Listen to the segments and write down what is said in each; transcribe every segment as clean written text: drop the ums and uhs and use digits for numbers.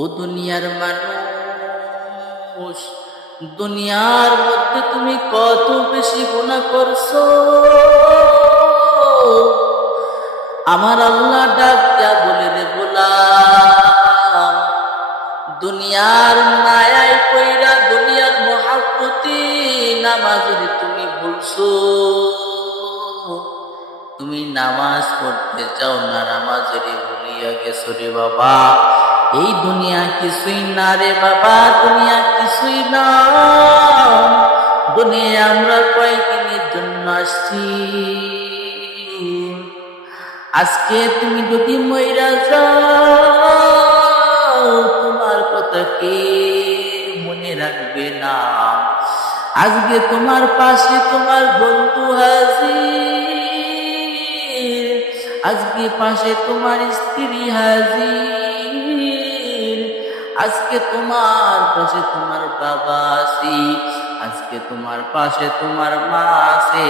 ও দুনিয়ার মানুষ, দুনিয়ার মধ্যে তুমি কত বেশি গুনাহ করছো। আমার আল্লাহ ডাক দিয়া বলে রে গোলাম, দুনিয়ার মায়ায় পইরা দুনিয়ার মহাব্বতি নামাজ তুমি ভুলছো। তুমি নামাজ পড়তে চাও না, নামাজের ভুলিয়া গেছো রে বাবা। এই দুনিয়া কিছুই না রে বাবা, দুনিয়া কিছুই না। দুনিয়া আমরা কয়েকদিনের জন্য আসছি। আজকে তুমি যদি মইরা যাও, তোমার কথা কে মনে রাখবে না। আজকে তোমার পাশে তোমার বন্ধু হাজির, আজকে পাশে তোমার স্ত্রী হাজির, আজকে তোমার পাশে তোমার বাবা আছে, আজকে তোমার পাশে তোমার মা আছে।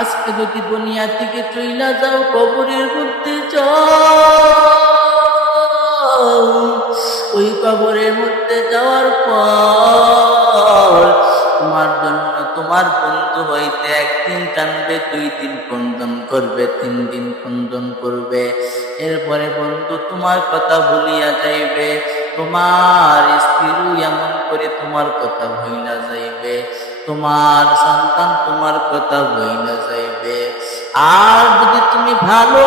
আজকে যদি দুনিয়া থেকে চইলা যাও, কবরের মধ্যে যাও, ওই কবরের মধ্যে যাওয়ার পর তোমার জন্য তোমার বন্ধু হইতে একদিন কানবে, 2 দিন ক্রন্দন করবে, 3 দিন ক্রন্দন করবে। এরপরে বন্ধু তোমার কথা ভুলিয়া যাইবে, তোমার স্ত্রীও এমন করে তোমার কথা ভুইলা যাইবে, তোমার সন্তান তোমার কথা ভুইলা যাইবে। আর যদি তুমি ভালো